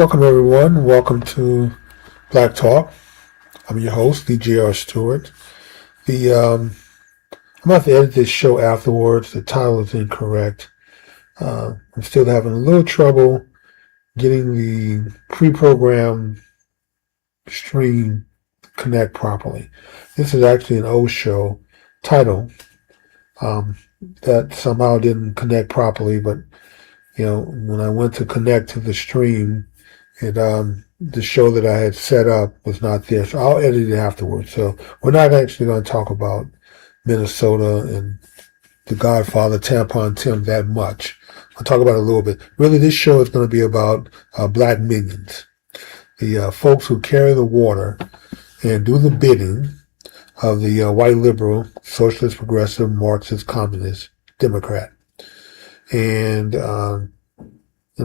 Welcome, everyone. Welcome to Black Talk. I'm your host, thejrstewart. The I'm about to edit this show afterwards. The title is incorrect. I'm still having a little trouble getting the pre-programmed stream to connect properly. This is actually an old show title um, that somehow didn't connect properly, but when I went to connect to the stream, the show that I had set up was not there, so I'll edit it afterwards. So we're not actually going to talk about Minnesota and the Godfather Tampon Tim that much. I'll talk about it a little bit. Really, this show is going to be about black minions, the folks who carry the water and do the bidding of the white liberal, socialist, progressive, Marxist, communist, Democrat, and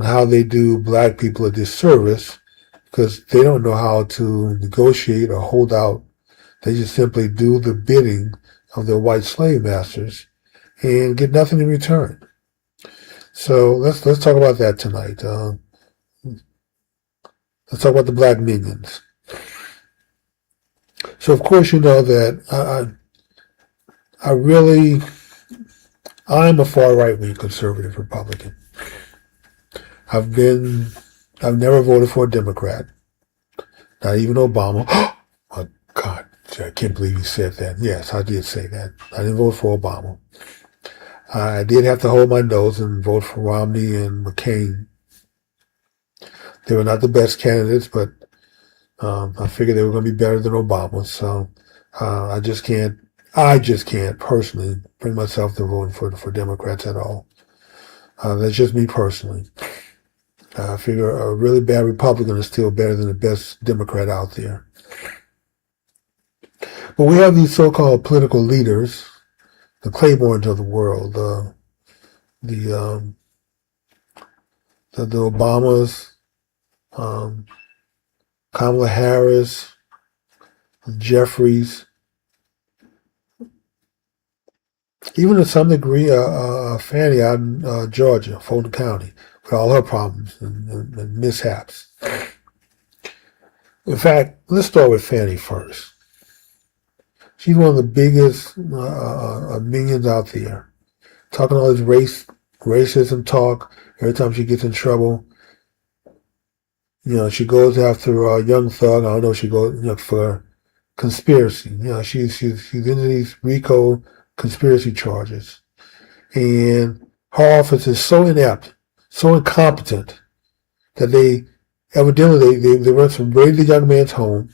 how they do black people a disservice because they don't know how to negotiate or hold out. They just simply do the bidding of their white slave masters and get nothing in return. So let's talk about that tonight. Let's talk about the black minions. So of course you know that I'm a far right-wing conservative Republican. I've never voted for a Democrat, not even Obama. Oh, God, I can't believe you said that. Yes, I did say that. I didn't vote for Obama. I did have to hold my nose and vote for Romney and McCain. They were not the best candidates, but I figured they were going to be better than Obama. So I just can't personally bring myself to voting for Democrats at all. That's just me personally. I figure a really bad Republican is still better than the best Democrat out there. But we have these so-called political leaders, the Claibornes of the world, the Obamas, Kamala Harris, Jeffries, even to some degree, Fannie out in Georgia, Fulton County, with all her problems and mishaps. In fact, let's start with Fannie first. She's one of the biggest minions out there, talking all this racism talk. Every time she gets in trouble, she goes after a young thug. I don't know, she goes for conspiracy. She's into these RICO conspiracy charges, and her office is so inept, so incompetent that they went from raiding the young man's home,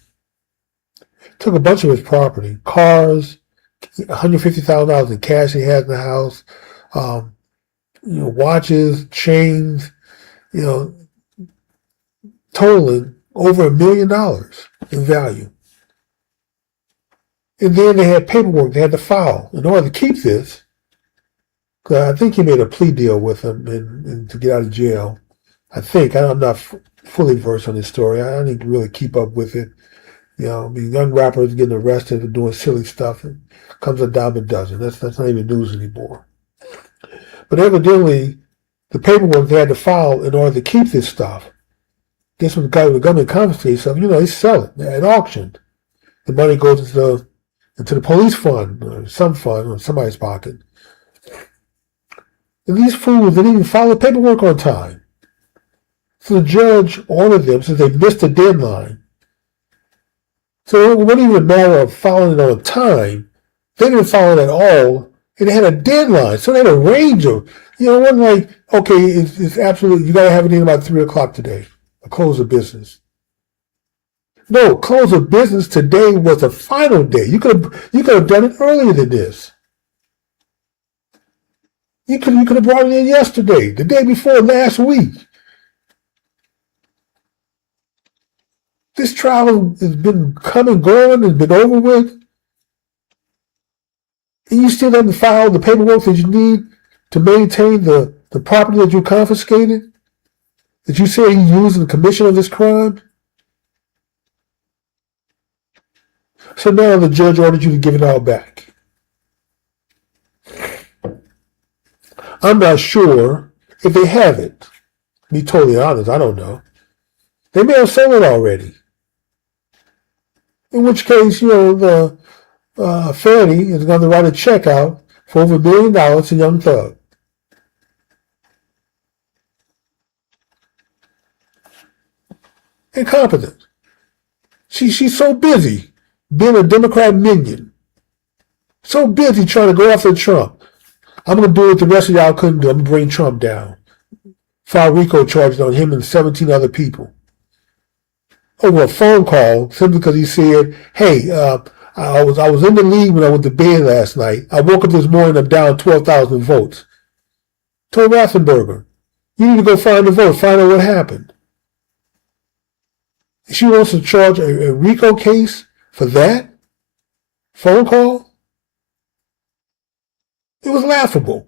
took a bunch of his property, cars, $150,000 in cash he had in the house, watches, chains, totaling over $1 million in value. And then they had paperwork they had to file in order to keep this. I think he made a plea deal with him and to get out of jail. I think. I'm not fully versed on this story. I didn't really keep up with it. Young rappers getting arrested for doing silly stuff. It comes a dime a dozen. That's not even news anymore. But evidently, the paperwork they had to file in order to keep this stuff. Guess when the government confiscates stuff, they sell it at auction. The money goes into the police fund or some fund or somebody's pocket. And these fools didn't even file the paperwork on time. So the judge ordered them, since they missed the deadline. So it wasn't even a matter of filing it on time. They didn't file it at all, and they had a deadline. So they had a range of, it wasn't like, okay, it's absolutely, you got to have it in about 3 o'clock today, a close of business. No, close of business today was the final day. You could have done it earlier than this. You could have brought it in yesterday, the day before, last week. This trial has been come and gone and been over with. And you still haven't filed the paperwork that you need to maintain the property that you confiscated, that you say you used in the commission of this crime. So now the judge ordered you to give it all back. I'm not sure if they have it. To be totally honest, I don't know. They may have sold it already. In which case, the Fannie is going to write a check out for over $1 million to Young Thug. Incompetent. She's so busy being a Democrat minion. So busy trying to go after Trump. I'm going to do what the rest of y'all couldn't do. I'm going to bring Trump down. File RICO charges on him and 17 other people. Over a phone call, simply because he said, hey, I was in the lead when I went to bed last night. I woke up this morning, I'm down 12,000 votes. Told Ratzenberger, you need to go find the vote, find out what happened. She wants to charge a RICO case for that phone call? It was laughable.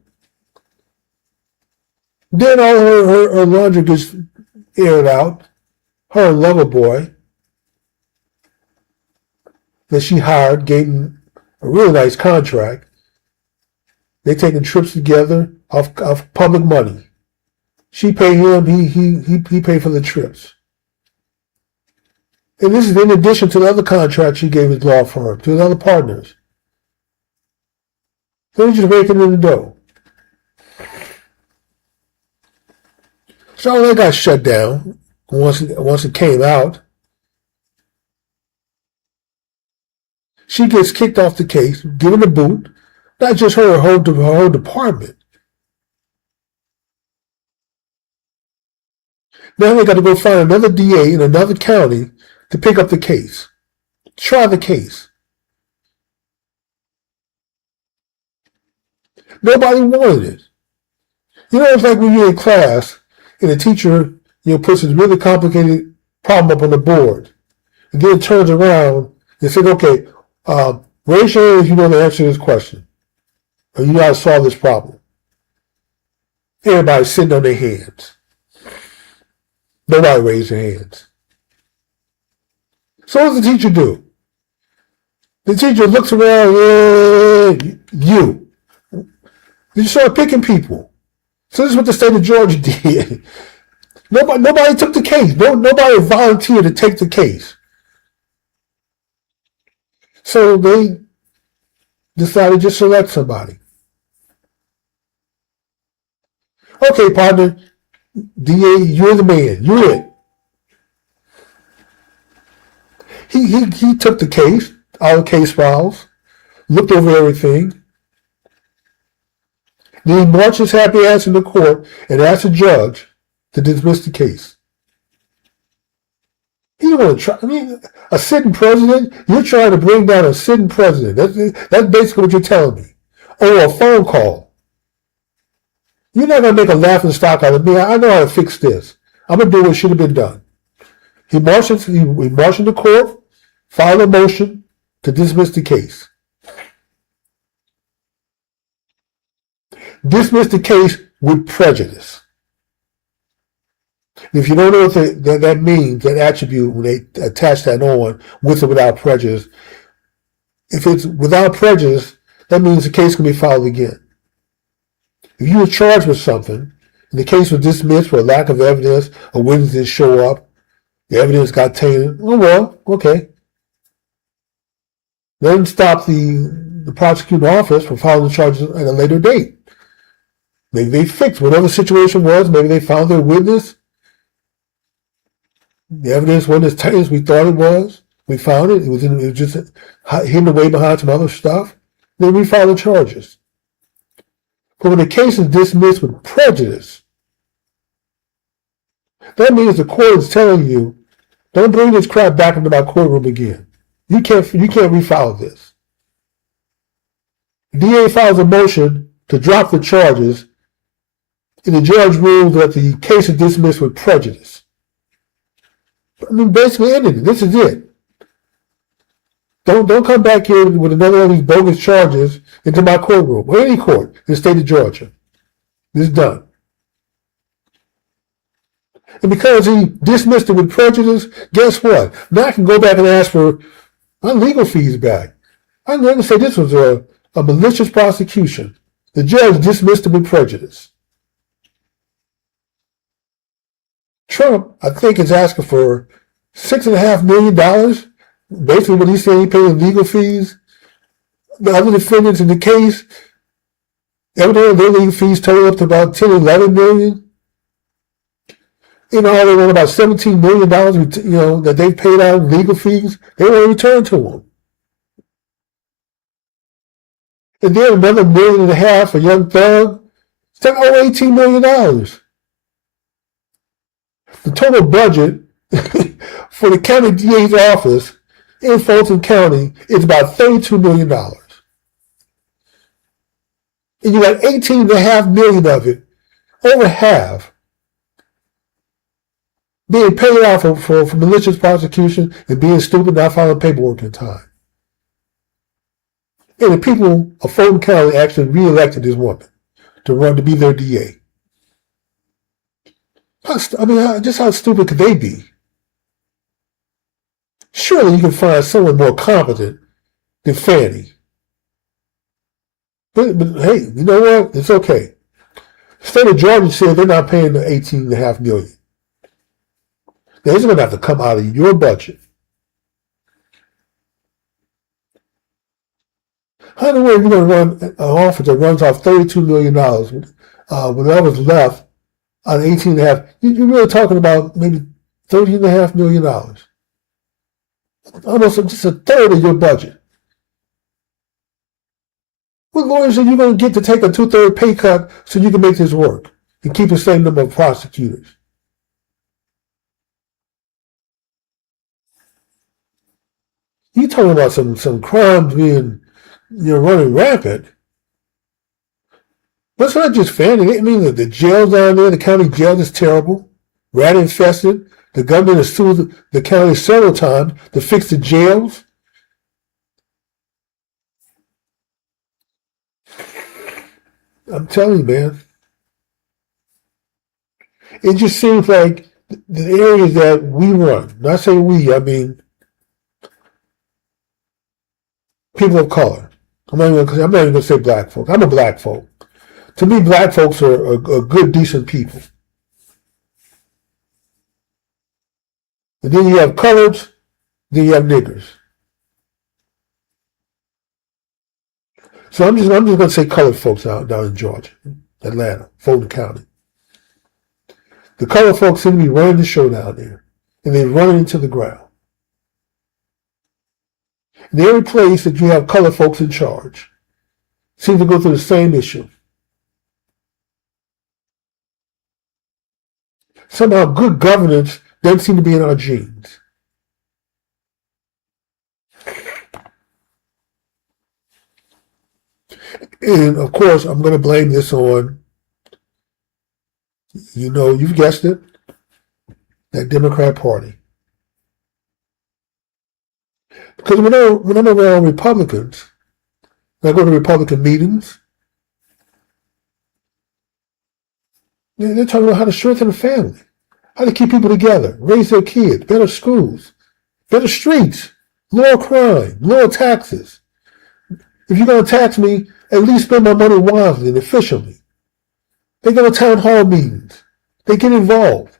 Then all her laundry gets aired out. Her lover boy that she hired gave him a really nice contract. They taking trips together off public money. She paid him, he paid for the trips. And this is in addition to the other contract she gave his law firm, to his other partners. So they're just raking in the dough. So they got shut down once it came out. She gets kicked off the case, given a boot. Not just her whole department. Now they got to go find another DA in another county to pick up the case. Try the case. Nobody wanted it. It's like when you're in class and the teacher, puts this really complicated problem up on the board. And then turns around and says, okay, raise your hand if you know the answer to this question. Or you know how to solve this problem. Everybody's sitting on their hands. Nobody raised their hands. So what does the teacher do? The teacher looks around, you. You start picking people. So this is what the state of Georgia did. Nobody took the case. Nobody volunteered to take the case. So they decided to just select somebody. Okay, partner, DA, you're the man. You're it. He took the case, all the case files, looked over everything. Then he marched his happy ass into court and asked the judge to dismiss the case. He didn't want to try. A sitting president, you're trying to bring down a sitting president. That's basically what you're telling me. Or a phone call. You're not going to make a laughing stock out of me. I know how to fix this. I'm going to do what should have been done. He marched into court, filed a motion to dismiss the case. Dismiss the case with prejudice. If you don't know what that means, that attribute, when they attach that on, with or without prejudice, if it's without prejudice, that means the case can be filed again. If you were charged with something, and the case was dismissed for a lack of evidence, a witness didn't show up, the evidence got tainted, oh well, okay. Then stop the prosecuting office from filing the charges at a later date. Maybe they fixed whatever the situation was, maybe they found their witness. The evidence wasn't as tight as we thought it was. We found it. It was just hidden away behind some other stuff. Then we filed the charges. But when the case is dismissed with prejudice, that means the court is telling you, don't bring this crap back into my courtroom again. You can't refile this. The DA files a motion to drop the charges, and the judge rules that the case is dismissed with prejudice. Basically ended it. This is it. Don't come back here with another one of these bogus charges into my courtroom, or any court in the state of Georgia. This is done. And because he dismissed it with prejudice, guess what? Now I can go back and ask for my legal fees back. I can never say this was a malicious prosecution. The judge dismissed it with prejudice. Trump, I think, is asking for $6.5 million. Basically, what he's saying, he paid legal fees. The other defendants in the case, evidently their legal fees total up to about 10, 11 million. They want about $17 million, that they've paid out in legal fees. They want to return to them. And then another $1.5 million for Young Thug. It's like over $18 million. The total budget for the county DA's office in Fulton County is about $32 million. And you got $18.5 million of it, over half, being paid out for malicious prosecution and being stupid, not filing paperwork in time. And the people of Fulton County actually reelected this woman to be their DA. Just how stupid could they be? Surely you can find someone more competent than Fannie. But hey, you know what? It's okay. The state of Georgia said they're not paying the $18.5 million. Now, it's going to have to come out of your budget. How in the world are you going to run an office that runs off $32 million, whatever's left on $18.5 million? You're really talking about maybe $13.5 million. Almost just a third of your budget. What lawyers are you going to get to take a 2/3 pay cut so you can make this work and keep the same number of prosecutors? You talking about some crimes being running rampant. But it's not just Fannie. I mean, the jails down there, the county jail is terrible, rat infested. The government has sued the county several times to fix the jails. I'm telling you, man. It just seems like the areas that we run, not saying we, I mean people of color. I'm not even going to say black folk. I'm a black folk. To me, black folks are good, decent people. And then you have coloreds, then you have niggers. So I'm just going to say colored folks down in Georgia, Atlanta, Fulton County. The colored folks seem to be running the show down there, and they're running into the ground. And every place that you have colored folks in charge seems to go through the same issue. Somehow good governance doesn't seem to be in our genes. And of course, I'm going to blame this on, you've guessed it, that Democrat Party. Because when I'm around Republicans, when I go to Republican meetings, they're talking about how to strengthen the family, how to keep people together, raise their kids, better schools, better streets, lower crime, lower taxes. If you're going to tax me, at least spend my money wisely and efficiently. They go to town hall meetings. They get involved.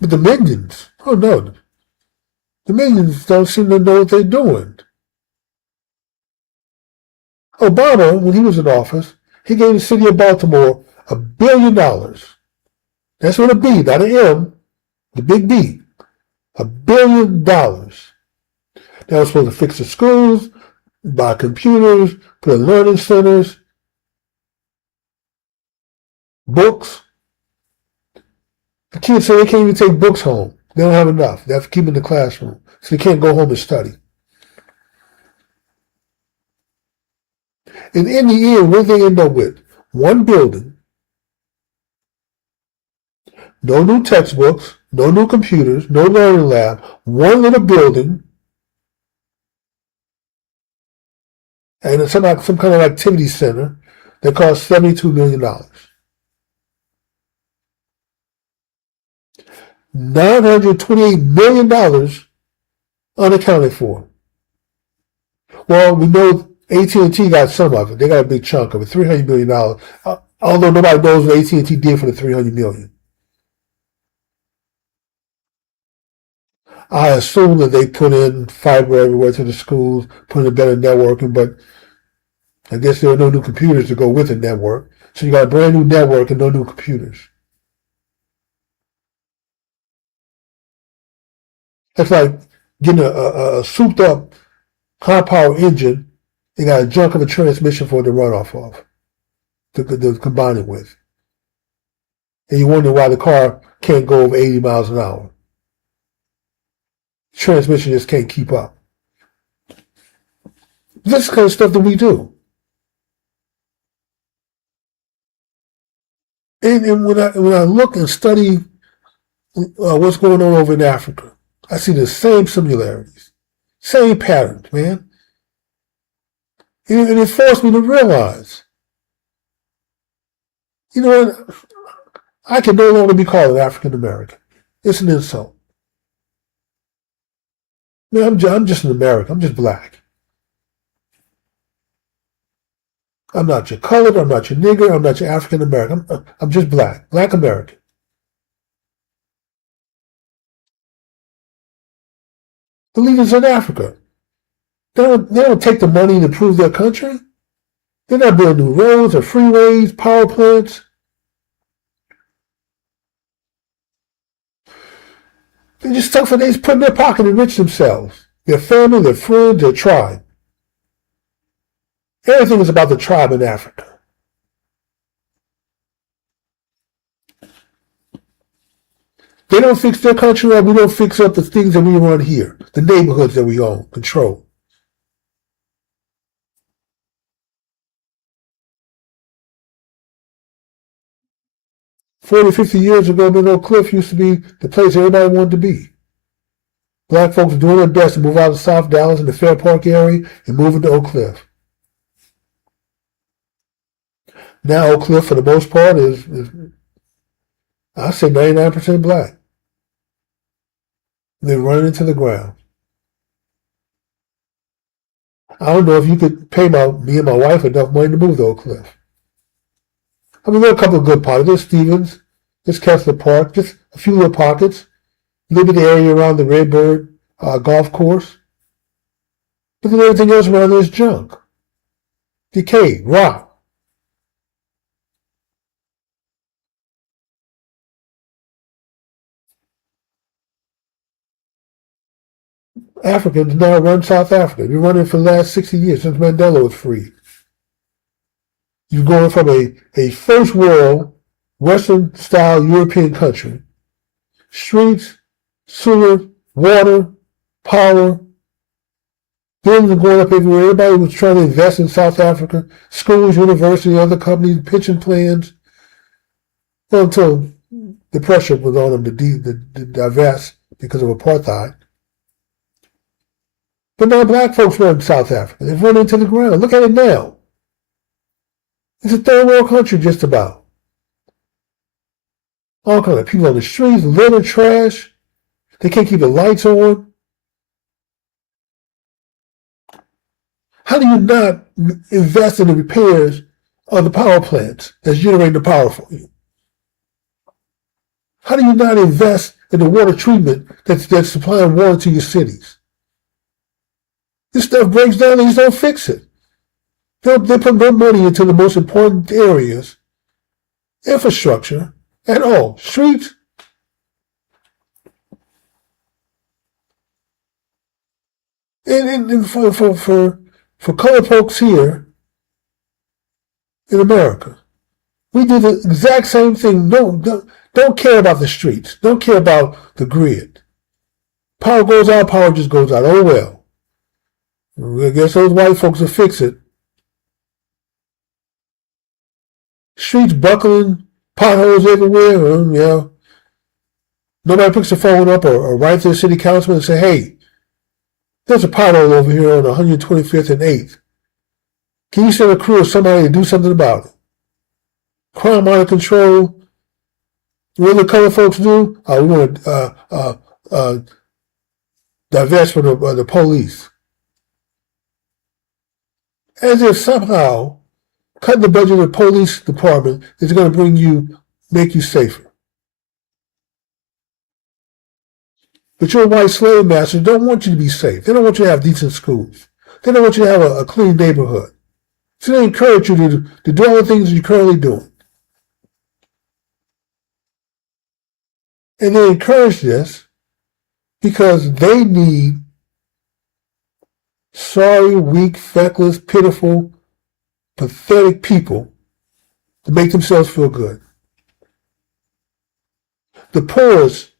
But the minions, oh no, the minions don't seem to know what they're doing. Obama, when he was in office, he gave the city of Baltimore $1 billion. That's with a B, not an M, the big B. $1 billion. That was supposed to fix the schools, buy computers, put in learning centers, books. The kids say they can't even take books home. They don't have enough. They have to keep them in the classroom. So they can't go home and study. And in the end, what do they end up with? One building, no new textbooks, no new computers, no learning lab, one little building, and some kind of activity center that costs $72 million. $928 million unaccounted for. Well, we know AT&T got some of it. They got a big chunk of it, $300 million. Although nobody knows what AT&T did for the $300 million. I assume that they put in fiber everywhere to the schools, put in better networking, but I guess there are no new computers to go with the network. So you got a brand new network and no new computers. That's like getting a souped up high power engine and got a junk of a transmission for it to run off of, to combine it with. And you wonder why the car can't go over 80 miles an hour. Transmission just can't keep up. This is the kind of stuff that we do. And when I look and study what's going on over in Africa, I see the same similarities, same patterns, man. And it forced me to realize, you know what, I can no longer be called an African American. It's an insult. Man, I'm just an American. I'm just black. I'm not your colored. I'm not your nigger. I'm not your African American. I'm just black. Black American. The leaders in Africa, they don't take the money to improve their country. They're not building new roads or freeways, power plants. They just stuff they just put in their pocket and enrich themselves, their family, their friends, their tribe. Everything is about the tribe in Africa. They don't fix their country up. We don't fix up the things that we run here, the neighborhoods that we own, control. $40, $50 ago, Oak Cliff used to be the place everybody wanted to be. Black folks were doing their best to move out of South Dallas in the Fair Park area and move into Oak Cliff. Now Oak Cliff, for the most part, is I say 99% black. They're running into the ground. I don't know if you could pay me and my wife enough money to move to Oak Cliff. I mean, there are a couple of good pockets. There's Stevens, there's Kessler Park, just a few little pockets. Live in the area around the Redbird golf course. But then everything else around there is junk. Decay, rot. Africans now run South Africa. They've been running for the last 60 years since Mandela was free. You're going from a first world, Western style European country. Streets, sewer, water, power, buildings are going up everywhere. Everybody was trying to invest in South Africa. Schools, universities, other companies, pension plans. Well, until the pressure was on them to divest because of apartheid. But now black folks run South Africa. They've run into the ground. Look at it now. It's a third world country just about. All kinds of people on the streets, litter, trash. They can't keep the lights on. How do you not invest in the repairs of the power plants that's generating the power for you? How do you not invest in the water treatment that's supplying water to your cities? This stuff breaks down, they just don't fix it. They put no money into the most important areas, infrastructure, at all. Streets. And for colored folks here in America, we do the exact same thing. Don't care about the streets. Don't care about the grid. Power goes out, power just goes out. Oh well. I guess those white folks will fix it. Streets buckling, potholes everywhere. Yeah. Nobody picks the phone up or writes to the city councilman and say, hey, there's a pothole over here on 125th and 8th. Can you send a crew or somebody to do something about it? Crime out of control. What do the colored folks do? We want to divest from the police. as if somehow cutting the budget of the police department is going to make you safer. But your white slave masters don't want you to be safe. They don't want you to have decent schools. They don't want you to have a clean neighborhood. So they encourage you to do all the things you're currently doing. And they encourage this because they need sorry, weak, feckless, pitiful, pathetic people to make themselves feel good. The poorest,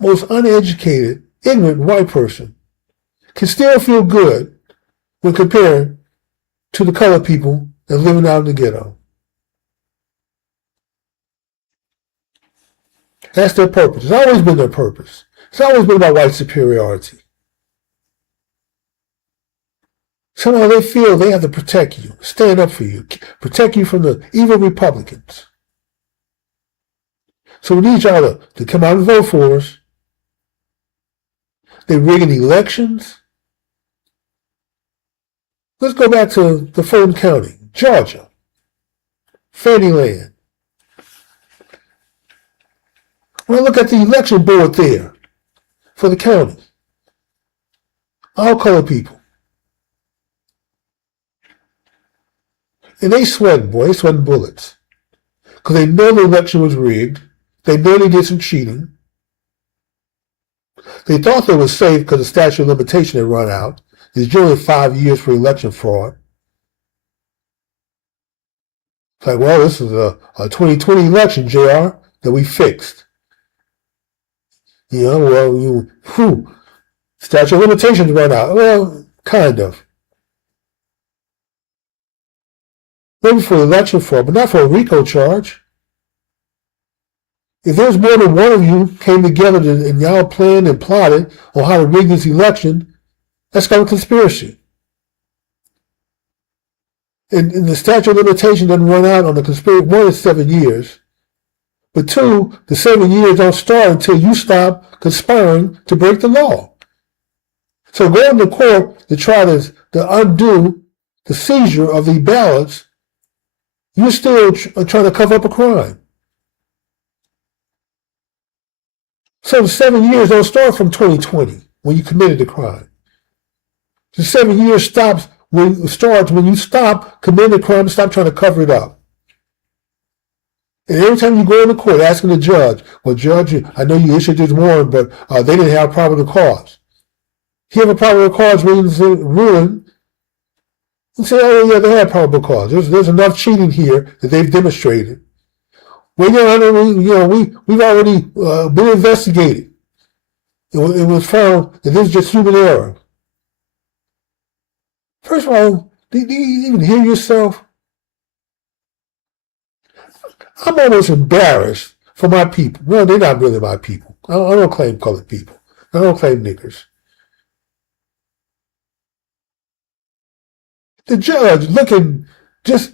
most uneducated, ignorant white person can still feel good when compared to the colored people that are living out in the ghetto. That's their purpose. It's always been their purpose. It's always been about white superiority. Somehow they feel they have to protect you, stand up for you, protect you from the evil Republicans. So we need y'all to come out and vote for us. They're rigging elections. Let's go back to the Fulton County, Georgia, Fannyland. When I look at the election board there for the county, all colored people. And they sweating, boy, they sweating bullets. Because they know the election was rigged. They know they did some cheating. They thought they were safe because the statute of limitation had run out. It's generally 5 years for election fraud. It's like, well, this is a 2020 election, JR, that we fixed. You know, well, statute of limitations run out. Well, kind of. Maybe for election fraud, but not for a RICO charge. If there's more than one of you came together and y'all planned and plotted on how to rig this election, that's called a conspiracy. And the statute of limitation doesn't run out on the conspiracy. One is 7 years. But two, the 7 years don't start until you stop conspiring to break the law. So going to court to try to undo the seizure of the ballots, you're still trying to cover up a crime. So the 7 years don't start from 2020 when you committed the crime. The 7 years starts when you stop committing the crime and stop trying to cover it up. And every time you go into court asking the judge, well, Judge, I know you issued this warrant, but they didn't have probable cause. He have a probable cause ruling and say, oh, yeah, they had probable cause. There's enough cheating here that they've demonstrated. Well, we've already been investigated. It was found that this is just human error. First of all, do you even hear yourself? I'm almost embarrassed for my people. No, they're not really my people. I don't claim colored people. I don't claim niggers. The judge looking just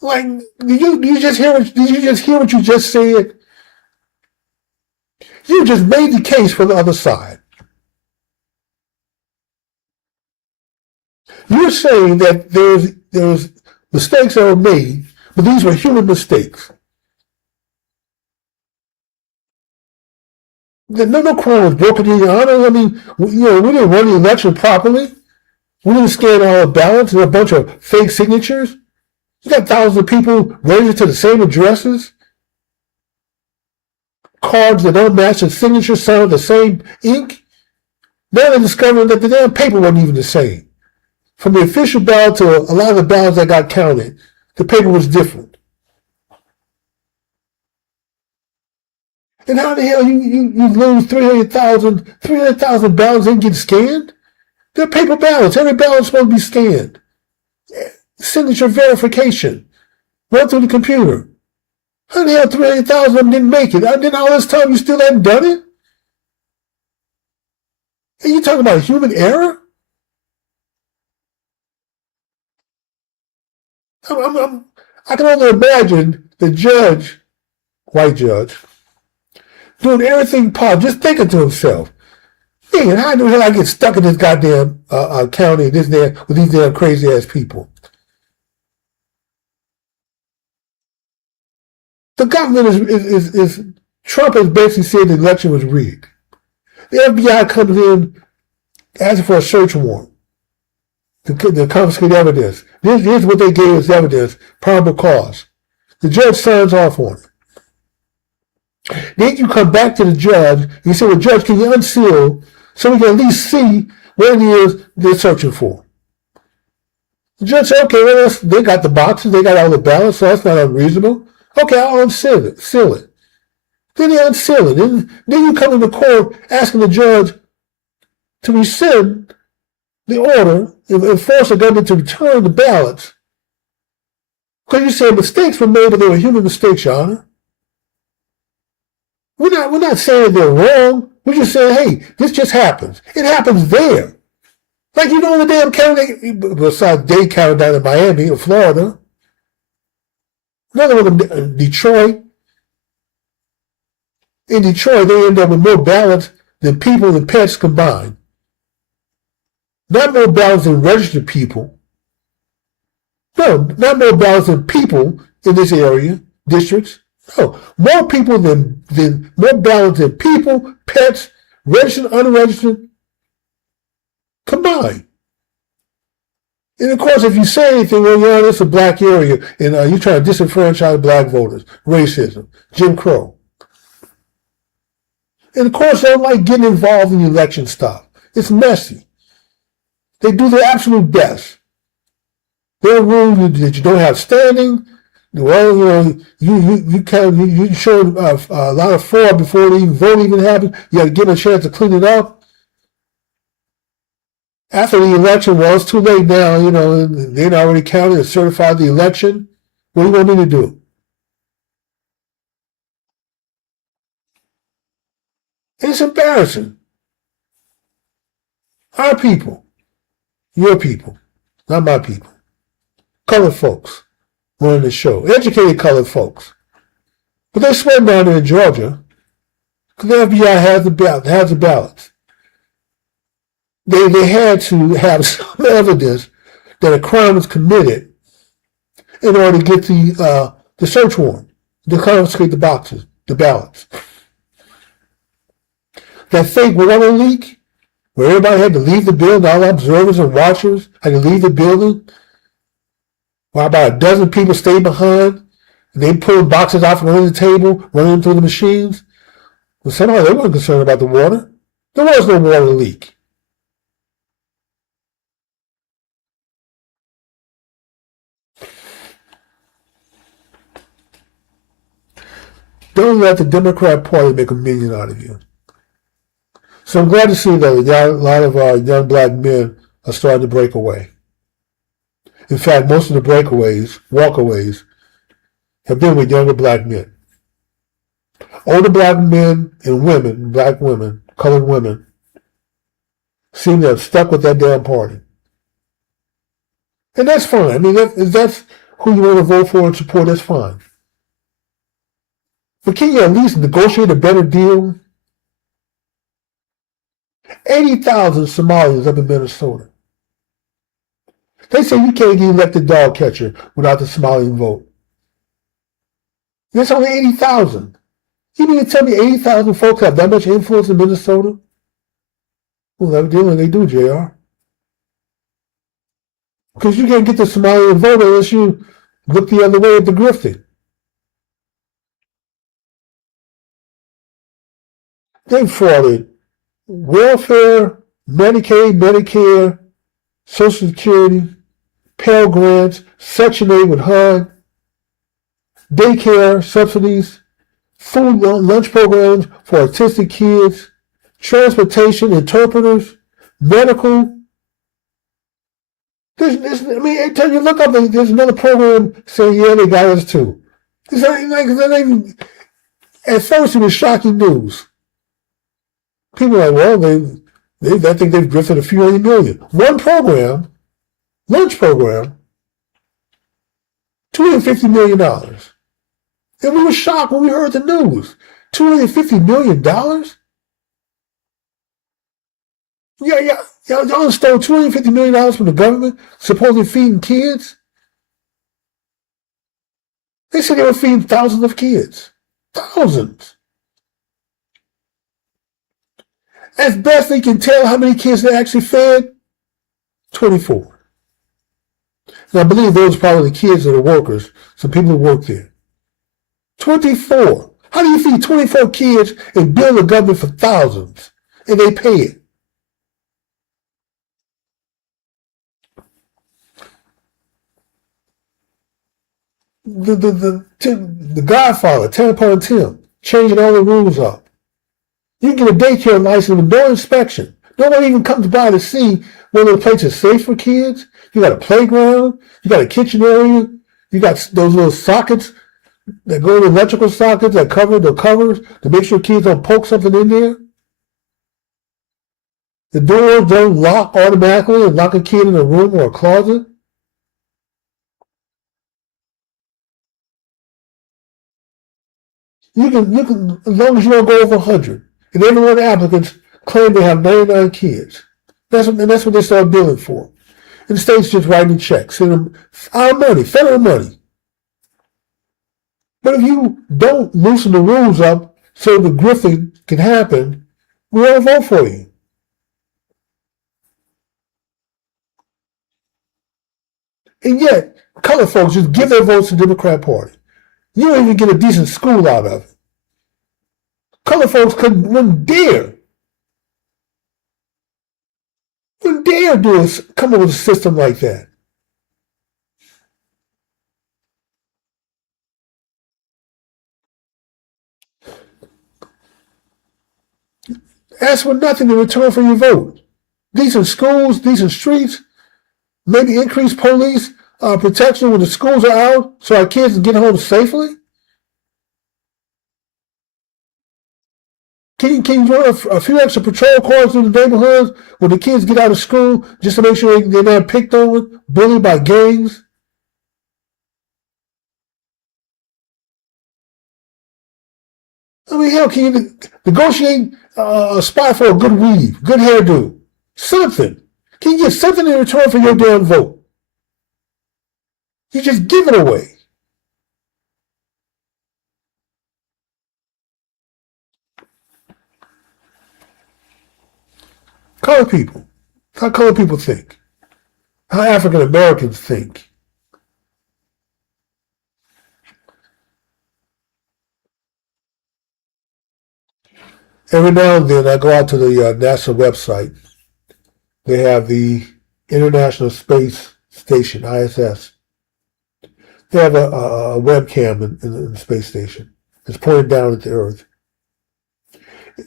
like, did you just hear what you just said? You just made the case for the other side. You're saying that there's mistakes that were made, but these were human mistakes. No crime was broken in your honor. I mean, we didn't run the election properly. We didn't scan all the ballots and a bunch of fake signatures. You got thousands of people registered to the same addresses. Cards that don't match the signature, signed with the same ink. Now they're discovering that the damn paper wasn't even the same. From the official ballot to a lot of the ballots that got counted, the paper was different. And how the hell you lose 300,000 ballots and get scanned? They're paper ballots. Every ballot's supposed to be scanned. Signature verification. Run through the computer. How the hell 300,000 of them didn't make it? Then all this time you still hadn't done it? And you talking about human error? I can only imagine the judge, white judge, doing everything possible, just thinking to himself, Yeah, and how the hell I get stuck in this goddamn county with these damn crazy ass people? The government is Trump has basically said the election was rigged. The FBI comes in asking for a search warrant to confiscate evidence. Here's what they gave as evidence, probable cause. The judge signs off on it. Then you come back to the judge and you say, well, judge, can you unseal so we can at least see what it is they're searching for? The judge said, okay, well, they got the boxes, they got all the ballots, so that's not unreasonable. Okay, I'll unseal it, seal it. Then they unseal it. Then you come into court asking the judge to rescind the order and force the government to return the ballots. Because you said mistakes were made, but they were human mistakes, Your Honor. We're not saying they're wrong. We're just saying, hey, this just happens. It happens there. Like you know in the damn county, besides Dade County down in Miami or Florida. Another one in Detroit. In Detroit, they end up with more ballots than people and pets combined. Not more ballots than registered people. No, not more ballots than people in this area, districts. No, more people more ballots than people, pets, registered, unregistered, combined. And of course, if you say anything, well, yeah, this is a black area, and you're trying to disenfranchise black voters, racism, Jim Crow. And of course, they don't like getting involved in the election stuff. It's messy. They do their absolute best. They'll rule that you don't have standing. Well, you showed a lot of fraud before the vote even happened. You got to give them a chance to clean it up. After the election, well, it's too late now. They'd already counted and certified the election. What do you want me to do? It's embarrassing. Our people, your people, not my people, colored folks running the show, educated colored folks. But they sweating down there in Georgia because the FBI has the ballots. They had to have some evidence that a crime was committed in order to get the search warrant, to confiscate the boxes, the ballots. That fake water leak, where everybody had to leave the building, all observers and watchers had to leave the building, while about a dozen people stayed behind, and they pulled boxes off from under the table, running them through the machines. Well, somehow they weren't concerned about the water. There was no water leak. Don't let the Democrat Party make a million out of you. So I'm glad to see that a lot of our young black men are starting to break away. In fact, most of the walkaways, have been with younger black men. Older black men and women, black women, colored women, seem to have stuck with that damn party. And that's fine. I mean, if that's who you want to vote for and support, that's fine. But can you at least negotiate a better deal? 80,000 Somalis up in Minnesota. They say you can't get elected dog catcher without the Somali vote. There's only 80,000. You mean to tell me 80,000 folks have that much influence in Minnesota? Well, evidently they do, JR. Because you can't get the Somali vote unless you look the other way at the grifting. They frauded welfare, Medicaid, Medicare, Social Security, Pell Grants, Section 8 with HUD, daycare subsidies, food lunch programs for autistic kids, transportation, interpreters, medical. Every time you look up, there's another program saying, yeah, they got us too. At first, it was shocking news. People are like, well, I think they've drifted a few 80 million. One program, lunch program, $250 million. And we were shocked when we heard the news. $250 million? Y'all stole $250 million from the government, supposedly feeding kids. They said they were feeding thousands of kids. Thousands. As best they can tell how many kids they actually fed, 24. And I believe those are probably the kids of the workers, some people who work there. 24. How do you feed 24 kids and bill the government for thousands? And they pay it. The Godfather, Tampon Tim, changing all the rules up. You can get a daycare license with no inspection. Nobody even comes by to see whether the place is safe for kids. You got a playground. You got a kitchen area. You got those little sockets that go to electrical sockets that cover the covers to make sure kids don't poke something in there. The doors don't lock automatically and lock a kid in a room or a closet. You can, as long as you don't go over 100. And every one of the applicants claim they have 99 kids. That's what they start billing for. And the state's just writing checks, sending them our money, federal money. But if you don't loosen the rules up so the grifting can happen, we won't vote for you. And yet, colored folks just give their votes to the Democrat Party. You don't even get a decent school out of it. Colored folks wouldn't dare come up with a system like that. Ask for nothing in return for your vote. Decent schools, decent streets, maybe increase police protection when the schools are out so our kids can get home safely. Can you run a few extra patrol cars through the neighborhoods when the kids get out of school just to make sure they're not picked on, bullied by gangs? I mean, hell, can you negotiate a spot for a good weave, good hairdo, something? Can you get something in return for your damn vote? You just give it away. Colored people. How colored people think. How African Americans think. Every now and then I go out to the NASA website. They have the International Space Station, ISS. They have a webcam in the space station. It's pointed down at the Earth.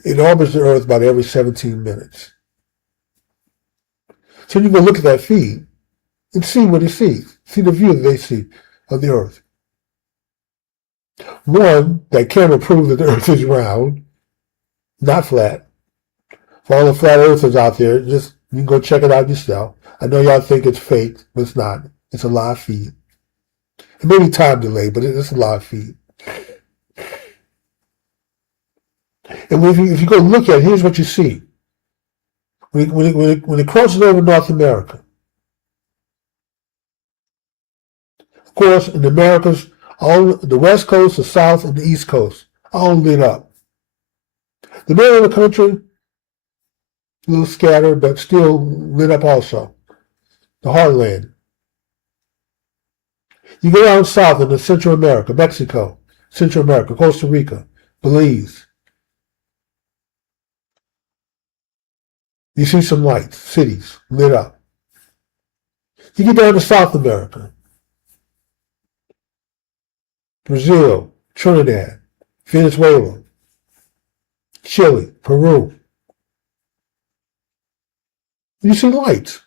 It orbits the Earth about every 17 minutes. So you can look at that feed and see what it sees. See the view that they see of the Earth. One, that camera proves that the Earth is round, not flat. For all the flat earthers out there, you can go check it out yourself. I know y'all think it's fake, but it's not. It's a live feed. It may be time delay, but it's a live feed. And if you go look at it, here's what you see. When it crosses over North America, of course, in the Americas, all the West Coast, the South, and the East Coast, all lit up. The middle of the country, a little scattered, but still lit up also. The heartland. You go down south into Central America, Mexico, Central America, Costa Rica, Belize. You see some lights, cities lit up. You get down to South America, Brazil, Trinidad, Venezuela, Chile, Peru. You see lights.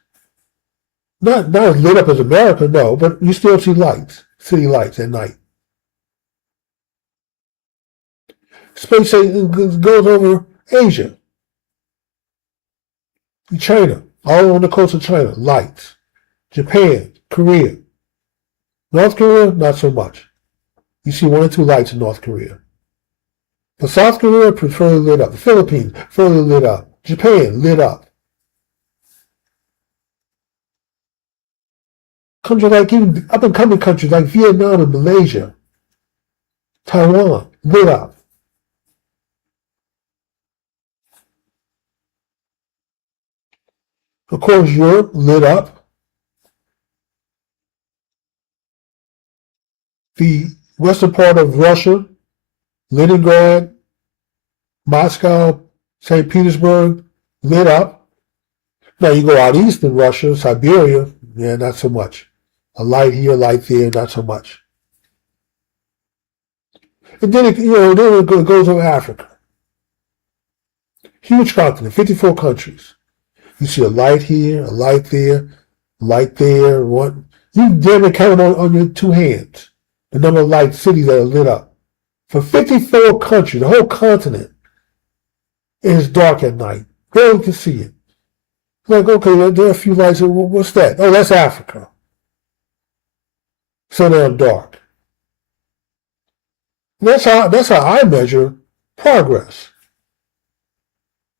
Not as lit up as America, no, but you still see lights, city lights at night. Space goes over Asia. China, all on the coast of China, lights. Japan, Korea. North Korea, not so much. You see one or two lights in North Korea. But South Korea, further lit up. The Philippines, further lit up. Japan, lit up. Countries like even up and coming countries like Vietnam and Malaysia, Taiwan, lit up. Of course, Europe lit up. The western part of Russia, Leningrad, Moscow, St. Petersburg, lit up. Now you go out east in Russia, Siberia, yeah, not so much. A light here, light there, not so much. And then it goes over Africa. Huge continent, 54 countries. You see a light here, a light there, light there. One, you can damn near count on your two hands the number of light cities that are lit up. For 54 countries, the whole continent, it is dark at night. Barely can see it. Like, okay, there are a few lights. What's that? Oh, that's Africa. Sundown dark. That's how I measure progress.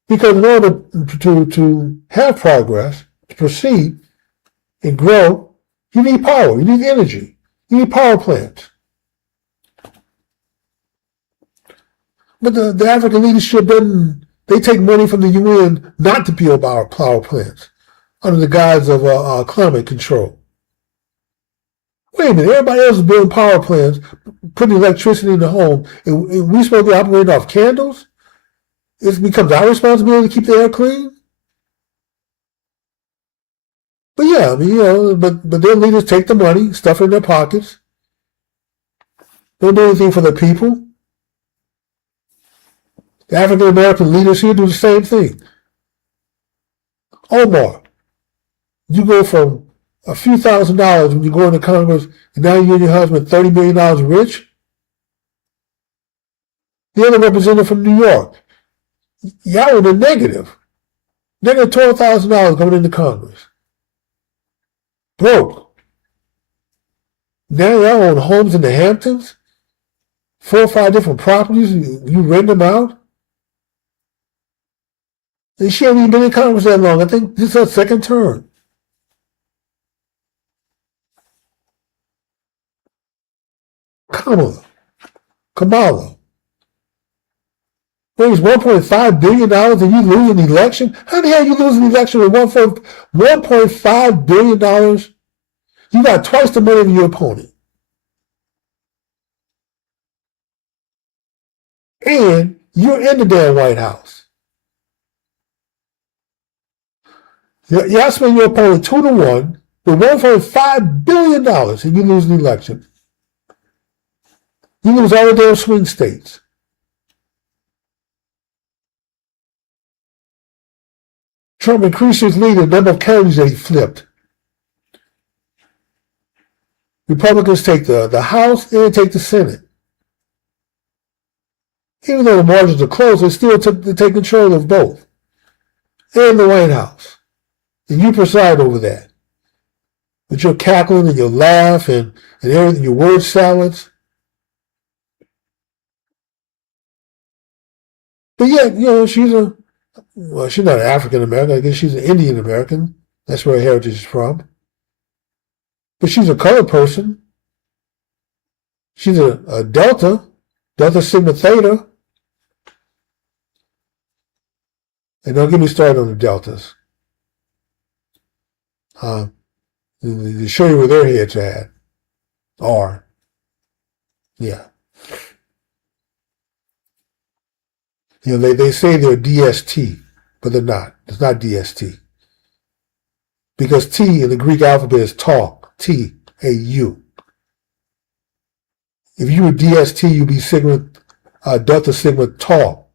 Because in order to have progress, to proceed and grow, you need power, you need energy, you need power plants. But the African leadership they take money from the UN not to build our power plants under the guise of climate control. Wait a minute, everybody else is building power plants, putting electricity in the home, and we're supposed to be operating off candles? It becomes our responsibility to keep the air clean? But yeah, I mean, but their leaders take the money, stuff it in their pockets. Don't do anything for the people. The African American leaders here do the same thing. Omar, you go from a few $1,000s when you go into Congress, and now you and your husband $30 million rich. The other representative from New York, y'all in the negative. Negative $12,000 coming into Congress. Broke. Now y'all own homes in the Hamptons, 4 or 5 different properties, you rent them out. And she hasn't even been in Congress that long. I think this is her second term. Kamala, raised $1.5 billion and you lose an election? How the hell you lose an election with $1.5 billion? You got twice the money of your opponent. And you're in the damn White House. Y'all spend your opponent 2-1 with $1.5 billion and you lose an election. You lose all the damn swing states. Trump increased his lead in the number of counties that he flipped. Republicans take the House and take the Senate. Even though the margins are close, they still take control of both. And the White House. And you preside over that. With your cackling and your laugh and everything, your word salads. But yet, she's not an African American. I guess she's an Indian American. That's where her heritage is from. But she's a colored person. She's a Delta Sigma Theta. And don't get me started on the Deltas. To show you where their heads are. Yeah. They say they're DST, but they're not. It's not DST. Because T in the Greek alphabet is tau, T-A-U. If you were DST, you'd be Delta Sigma Tau.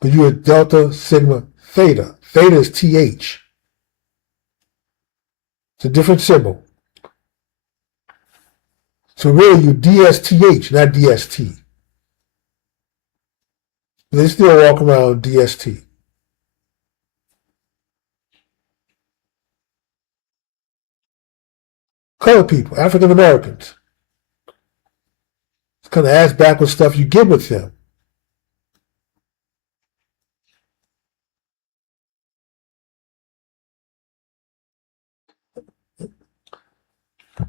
But you're Delta Sigma Theta. Theta is TH. It's a different symbol. So really, you're DSTH, not DST. They still walk around DST. Colored people, African Americans. It's kind of ass backwards stuff you get with them.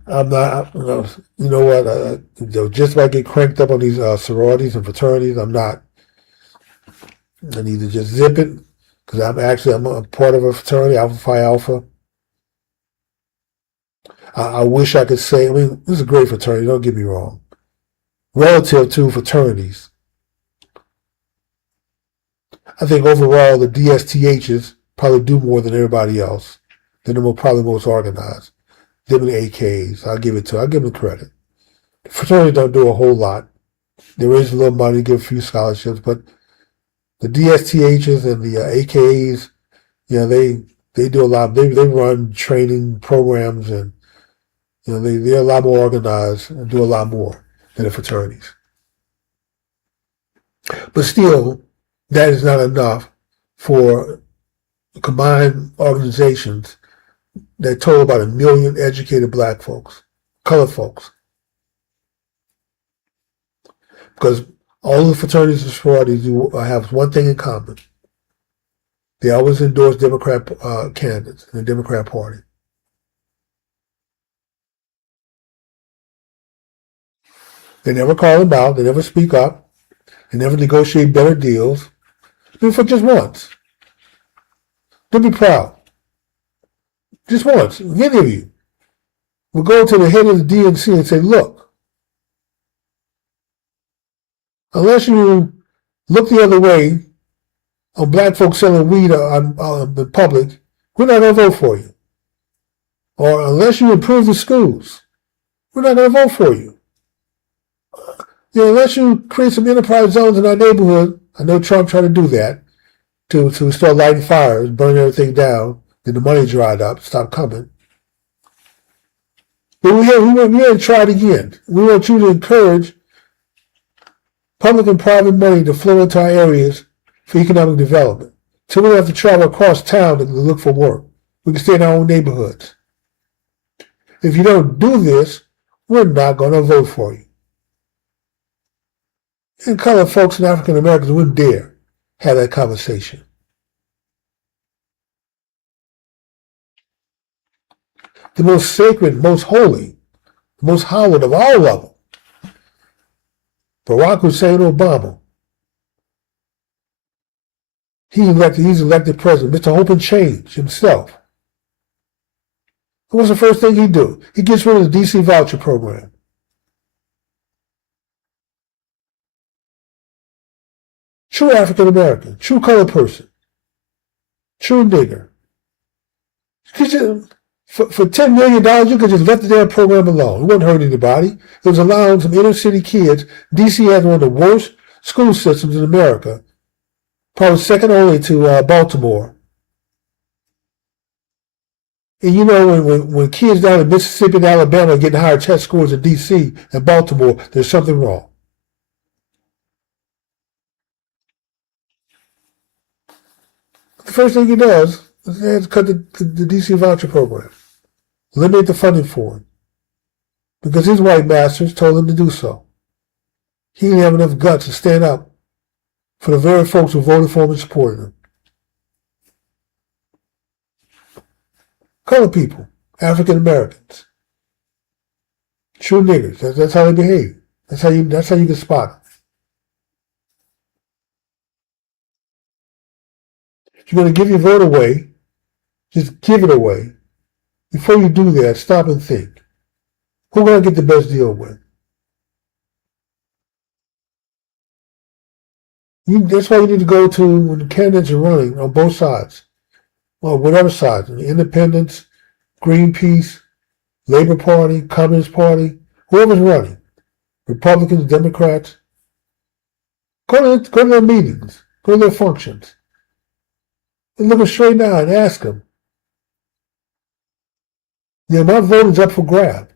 I'm not, you know what, just if I get cranked up on these sororities and fraternities, I'm not. I need to just zip it because I'm a part of a fraternity, Alpha Phi Alpha. I wish I could say, I mean, this is a great fraternity, don't get me wrong. Relative to fraternities, I think overall the DSTHs probably do more than everybody else. They're probably most organized. Them and the AKs, I'll give them credit. The fraternities don't do a whole lot. There is a little money, give a few scholarships, but the DSTHs and the AKs, they do a lot. They run training programs, and they're a lot more organized and do a lot more than the fraternities. But still, that is not enough for combined organizations that total about 1 million educated black folks, colored folks. Because all the fraternities and sororities have one thing in common. They always endorse Democrat candidates in the Democrat Party. They never call them out. They never speak up. They never negotiate better deals. Do for just once. Don't be proud. Just once. Many of you will go to the head of the DNC and say, look, unless you look the other way on black folks selling weed in public, we're not going to vote for you. Or unless you improve the schools, we're not going to vote for you. Unless you create some enterprise zones in our neighborhood, I know Trump tried to do that, to start lighting fires, burn everything down, then the money dried up, stopped coming. But we had to try it again. We want you to encourage public and private money to flow into our areas for economic development. So we don't have to travel across town to look for work. We can stay in our own neighborhoods. If you don't do this, we're not going to vote for you. And colored folks and African Americans wouldn't dare have that conversation. The most sacred, most holy, most hallowed of all of them, Barack Hussein Obama. He's elected president, Mr. Hope and Change himself. What's the first thing he do? He gets rid of the DC voucher program. True African American, true colored person, true nigger. For $10 million, you could just let the damn program alone. It wouldn't hurt anybody. It was allowing some inner city kids. DC has one of the worst school systems in America, probably second only to Baltimore. And when kids down in Mississippi and Alabama are getting higher test scores than DC and Baltimore, there's something wrong. The first thing he does is cut the DC voucher program. Eliminate the funding for it. Because his white masters told him to do so. He didn't have enough guts to stand up for the very folks who voted for him and supported him. Colored people, African Americans, true niggers. That's how they behave. That's how you can spot them. If you're going to give your vote away, just give it away. Before you do that, stop and think. Who going to get the best deal with? That's why you need to go to when the candidates are running on both sides, or whatever side, Independents, Greenpeace, Labor Party, Communist Party, whoever's running, Republicans, Democrats. Go to their meetings, go to their functions, and look them straight in the eye and ask them, my vote is up for grab.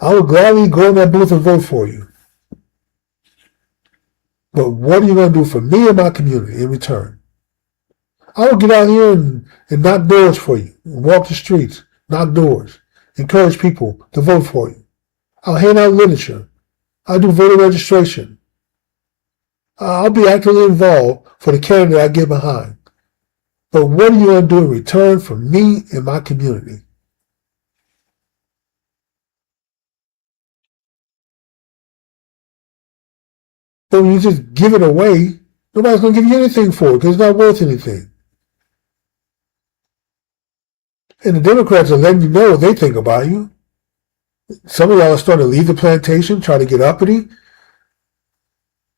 I would gladly go in that booth and vote for you. But what are you going to do for me and my community in return? I will get out here and knock doors for you, and walk the streets, knock doors, encourage people to vote for you. I'll hand out literature. I'll do voter registration. I'll be actively involved for the candidate I get behind. But what are you going to do in return for me and my community? But when you just give it away, nobody's going to give you anything for it because it's not worth anything. And the Democrats are letting you know what they think about you. Some of y'all are starting to leave the plantation, trying to get uppity,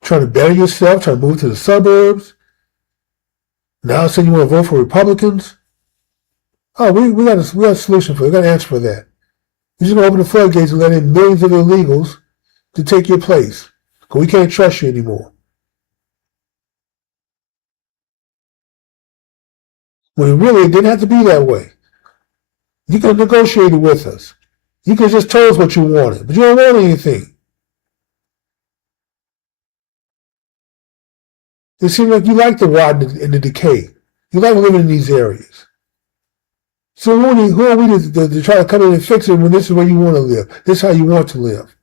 trying to better yourself, trying to move to the suburbs. Now saying you want to vote for Republicans. Oh, we got a solution for it. We got an answer for that. We're just going to open the floodgates and let in millions of illegals to take your place. Because we can't trust you anymore. When really it didn't have to be that way. You could have negotiated with us. You could have just told us what you wanted. But you don't want anything. It seems like you like the rot and the decay. You like living in these areas. So who are we to try to come in and fix it when this is where you want to live? This is how you want to live.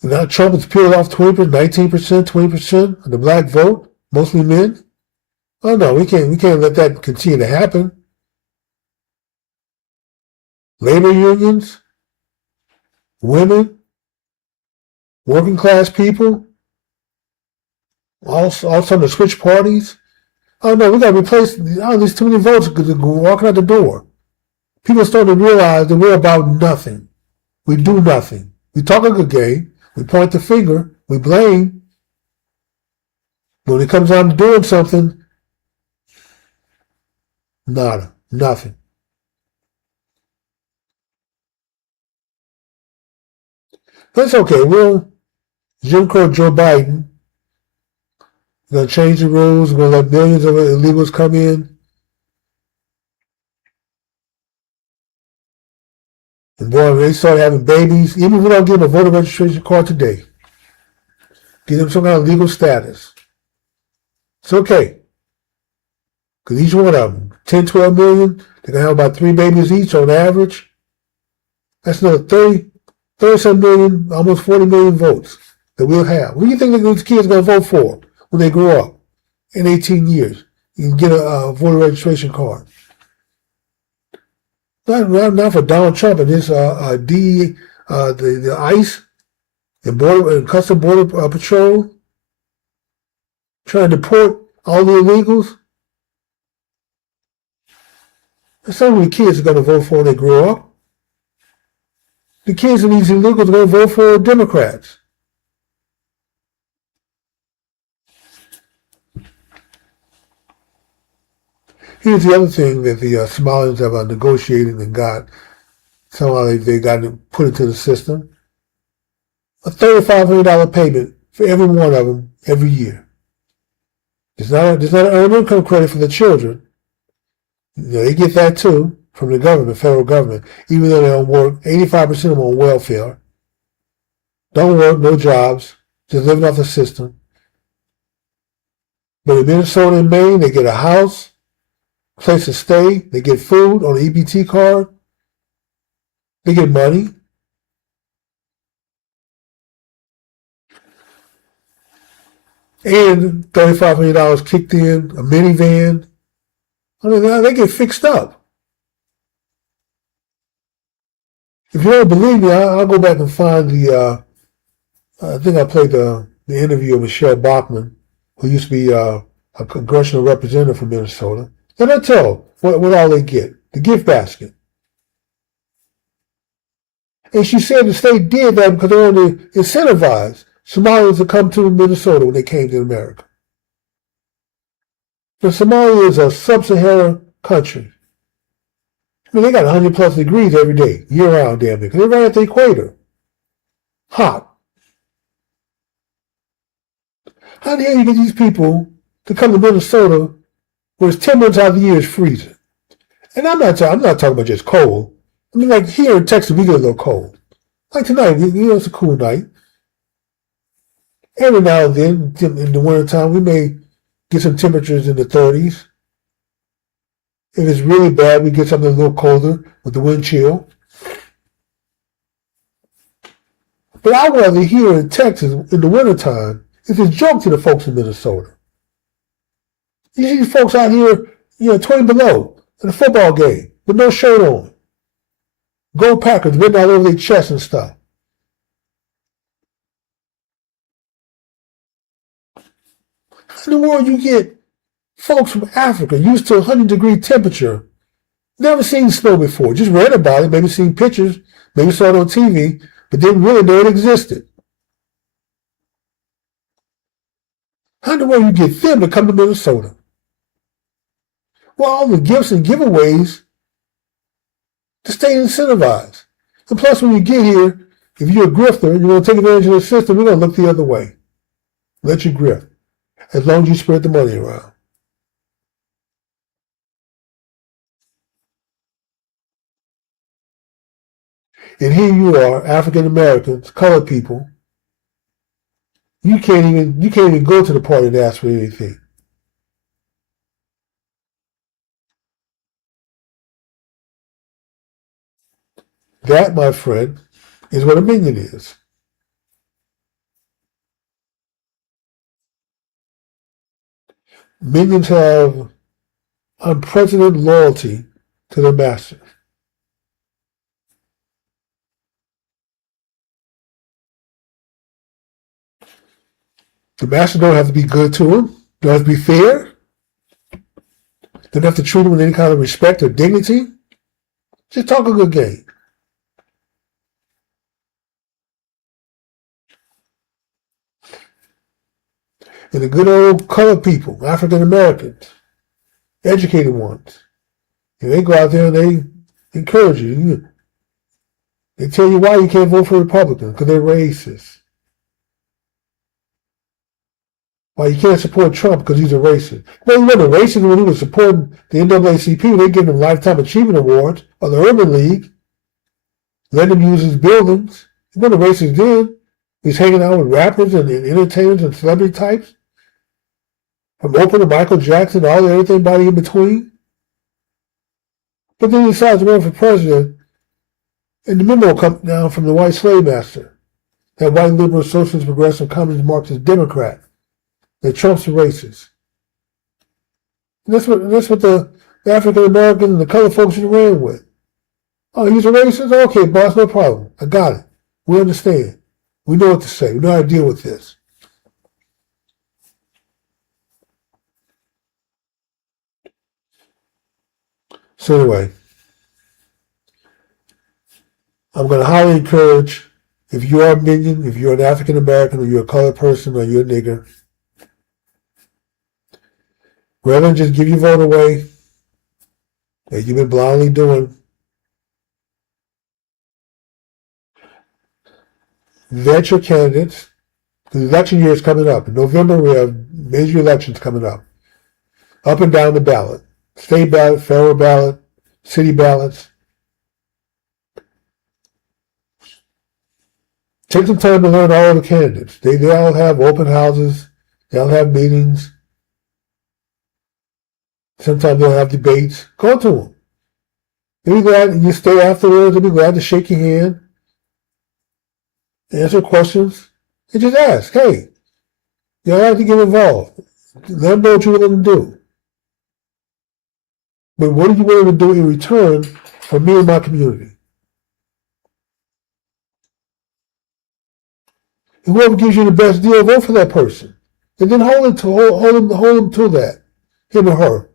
And now Trump has peeled off 20%, 19%, 20% of the black vote, mostly men. Oh no, we can't let that continue to happen. Labor unions, women, working class people, all some to switch parties. Oh no, we got to replace. Oh, there's too many votes walking out the door. People are starting to realize that we're about nothing. We do nothing. We talk a good game. We point the finger. We blame. But when it comes down to doing something, nada, nothing. That's okay. Jim Crow Joe Biden is going to change the rules. We're going to let millions of illegals come in. And boy, when they start having babies, even if we don't give them a voter registration card today, give them some kind of legal status. It's okay. Because each one of them, 10, 12 million, they're going to have about 3 babies each on average. That's another 30-some million, almost 40 million votes that we'll have. What do you think that these kids are going to vote for when they grow up in 18 years? You can get a voter registration card. Not for Donald Trump and his the ICE and border and Custom Border Patrol trying to deport all the illegals. That's not what the kids are going to vote for when they grow up. The kids and these illegals are going to vote for Democrats. Here's the other thing that the Somalians have negotiated and got. Somehow they got it put into the system. A $3,500 payment for every one of them every year. There's not an earned income credit for the children. They get that too from the government, federal government, even though they don't work. 85% of them on welfare. Don't work, no jobs, just living off the system. But in Minnesota and Maine, they get a house, place to stay, they get food on the EBT card, they get money. And $3,500 kicked in, a minivan. I mean, they get fixed up. If you don't believe me, I'll go back and find I think I played the interview of Michele Bachmann, who used to be a congressional representative from Minnesota. And I tell what all they get, the gift basket. And she said the state did that because they wanted to incentivize Somalians to come to Minnesota when they came to America. But Somalia is a sub-Saharan country. I mean, they got 100 plus degrees every day, year round, damn near, because they're right at the equator. Hot. How the hell you get these people to come to Minnesota where it's 10 months out of the year it's freezing? And I'm not talking about just cold. I mean, like here in Texas, we get a little cold. Like tonight, it's a cool night. Every now and then, in the wintertime, we may get some temperatures in the 30s. If it's really bad, we get something a little colder with the wind chill. But I'd rather here in Texas, in the wintertime, it's a joke to the folks in Minnesota. You see these folks out here, 20 below, at a football game, with no shirt on. Go Packers, written all over their chest and stuff. In the world, you get folks from Africa used to 100-degree temperature, never seen snow before, just read about it, maybe seen pictures, maybe saw it on TV, but didn't really know it existed. How in the world you get them to come to Minnesota? Well, all the gifts and giveaways to stay incentivized. And plus, when you get here, if you're a grifter and you want to take advantage of the system, we're going to look the other way. Let you grift, as long as you spread the money around. And here you are, African Americans, colored people. You can't even go to the party and ask for anything. That, my friend, is what a minion is. Minions have unprecedented loyalty to their master. The master don't have to be good to him, don't have to be fair, don't have to treat him with any kind of respect or dignity. Just talk a good game. And the good old colored people, African Americans, educated ones, and they go out there and they encourage you. They tell you why you can't vote for Republicans, because they're racist. Why you can't support Trump because he's a racist. Well, he wasn't a racist when he was supporting the NAACP. They gave him Lifetime Achievement Awards, or the Urban League. Let him use his buildings. He wasn't a racist then. He's hanging out with rappers and entertainers and celebrity types. From Oprah to Michael Jackson, everybody in between. But then he decides to run for president, and the memo comes down from the white slave master, that white liberal, socialist, progressive, communist, Marxist, Democrat, that Trump's a racist. And that's what the African Americans and the colored folks just ran with. Oh, he's a racist? Okay, boss, no problem. I got it. We understand. We know what to say. We know how to deal with this. So anyway, I'm going to highly encourage, if you are a minion, if you're an African American, or you're a colored person, or you're a nigger, rather than just give your vote away, that you've been blindly doing, vet your candidates. The election year is coming up. In November, we have major elections coming up and down the ballot. State ballot, federal ballot, city ballots. Take some time to learn all the candidates. They all have open houses. They all have meetings. Sometimes they'll have debates. Go to them. They'll be glad, you stay afterwards. They'll be glad to shake your hand, answer questions, and just ask, hey, you don't have to get involved. Let them know what you're willing to do. But what are you willing to do in return for me and my community? And whoever gives you the best deal, vote for that person. And then hold him to that, him or her.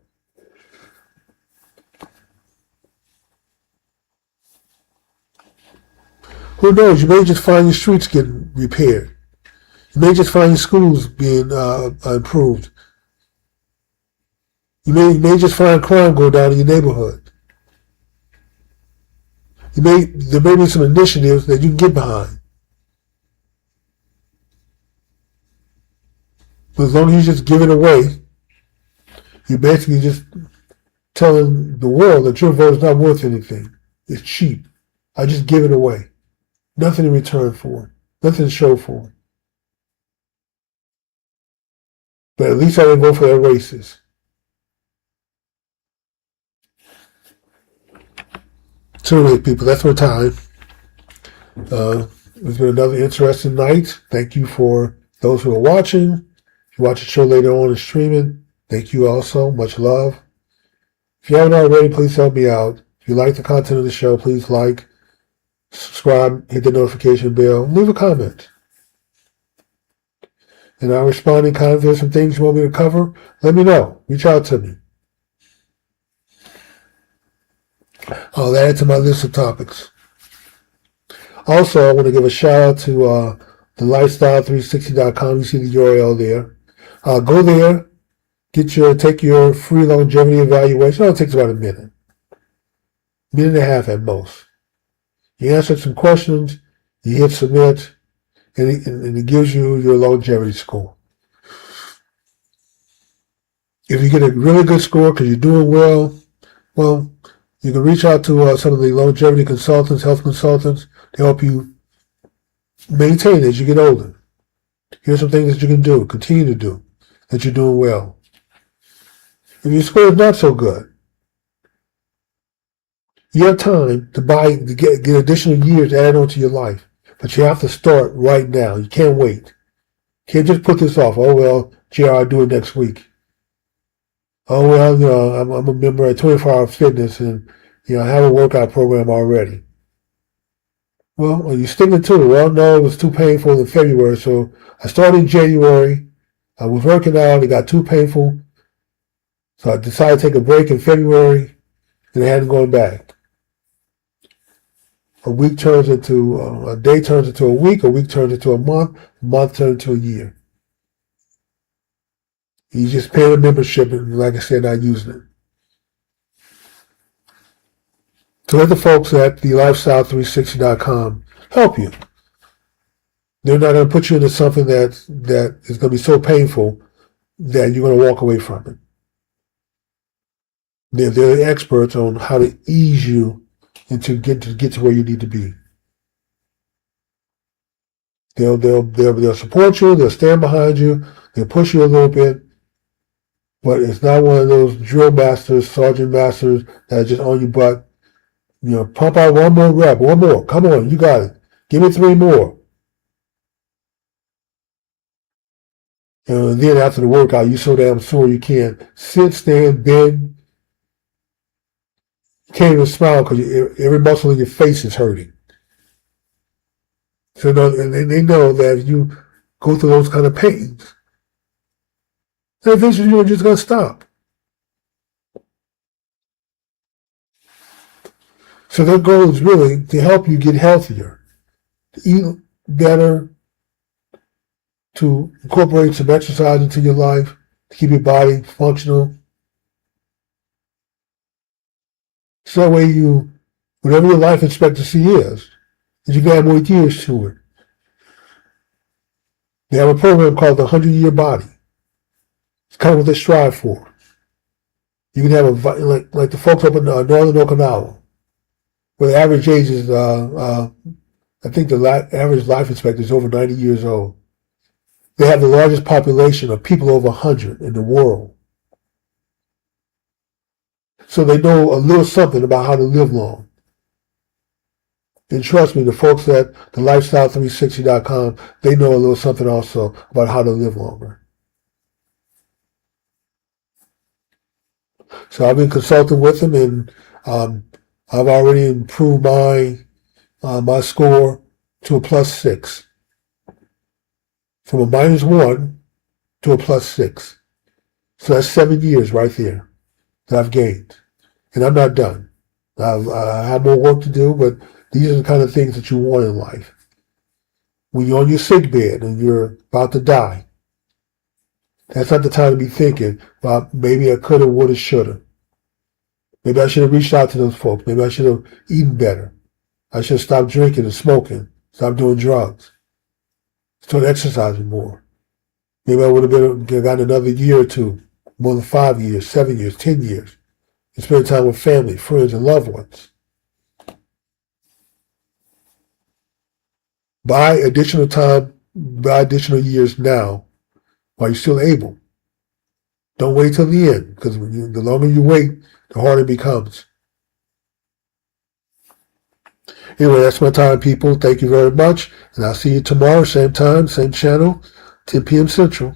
Who knows? You may just find your streets getting repaired. You may just find your schools being improved. You may just find crime go down in your neighborhood. There may be some initiatives that you can get behind. But as long as you just give it away, you're basically just telling the world that your vote is not worth anything. It's cheap. I just give it away. Nothing in return for it. Nothing to show for it. But at least I didn't vote for that racist. So anyway, people, that's my time. It's been another interesting night. Thank you for those who are watching. If you watch the show later on and stream it, thank you also. Much love. If you haven't already, please help me out. If you like the content of the show, please like, subscribe, hit the notification bell, leave a comment. And I'll respond in kind. If there's some things you want me to cover, let me know. Reach out to me. I'll add it to my list of topics. Also, I want to give a shout out to the lifestyle360.com. You see the URL there. Go there, take your free longevity evaluation. It takes about a minute and a half at most. You answer some questions, you hit submit, and it gives you your longevity score. If you get a really good score because you're doing well, you can reach out to some of the longevity consultants, health consultants, to help you maintain as you get older. Here's some things that you can do, continue to do, that you're doing well. If your score is not so good, you have time to get additional years added onto your life, but you have to start right now. You can't wait. You can't just put this off. Oh, well, JR, I'll do it next week. Oh, well, I'm a member at 24-Hour Fitness and, I have a workout program already. Well, are you sticking to it? Well, no, it was too painful in February, so I started in January. I was working out. It got too painful. So I decided to take a break in February, and I hadn't gone back. A day turns into a week turns into a month turns into a year. You just pay a membership and, like I said, not using it. So let the folks at the lifestyle360.com help you. They're not going to put you into something that is going to be so painful that you're going to walk away from it. They're the experts on how to ease you and to get to where you need to be. They'll support you. They'll stand behind you. They'll push you a little bit. But it's not one of those drill masters, sergeant masters that are just on your butt. Pump out one more rep, one more. Come on, you got it. Give me 3 more. And then after the workout, you're so damn sore you can't sit, stand, bend. You can't even smile because every muscle in your face is hurting. So they know that if you go through those kind of pains, then eventually you're just going to stop. So their goal is really to help you get healthier, to eat better, to incorporate some exercise into your life, to keep your body functional. So that way whatever your life expectancy is, you can add more years to it. They have a program called the 100-Year Body. It's kind of what they strive for. You can have like the folks up in northern Okinawa, where the average age is, I think the average life expectancy is over 90 years old. They have the largest population of people over 100 in the world. So they know a little something about how to live long. And trust me, the folks at the lifestyle360.com, they know a little something also about how to live longer. So I've been consulting with them, and I've already improved my score to a +6. From a -1 to a +6. So that's 7 years right there that I've gained. And I'm not done. I have more work to do, but these are the kind of things that you want in life. When you're on your sick bed and you're about to die, that's not the time to be thinking about maybe I coulda, woulda, shoulda. Maybe I should have reached out to those folks. Maybe I should have eaten better. I should have stopped drinking and smoking, stopped doing drugs, started exercising more. Maybe I would have gotten another year or two, more than 5 years, 7 years, 10 years, and spend time with family, friends, and loved ones. Buy additional time, buy additional years now while you're still able. Don't wait till the end, because the longer you wait, the harder it becomes. Anyway, that's my time, people. Thank you very much, and I'll see you tomorrow, same time, same channel, 10 p.m. Central.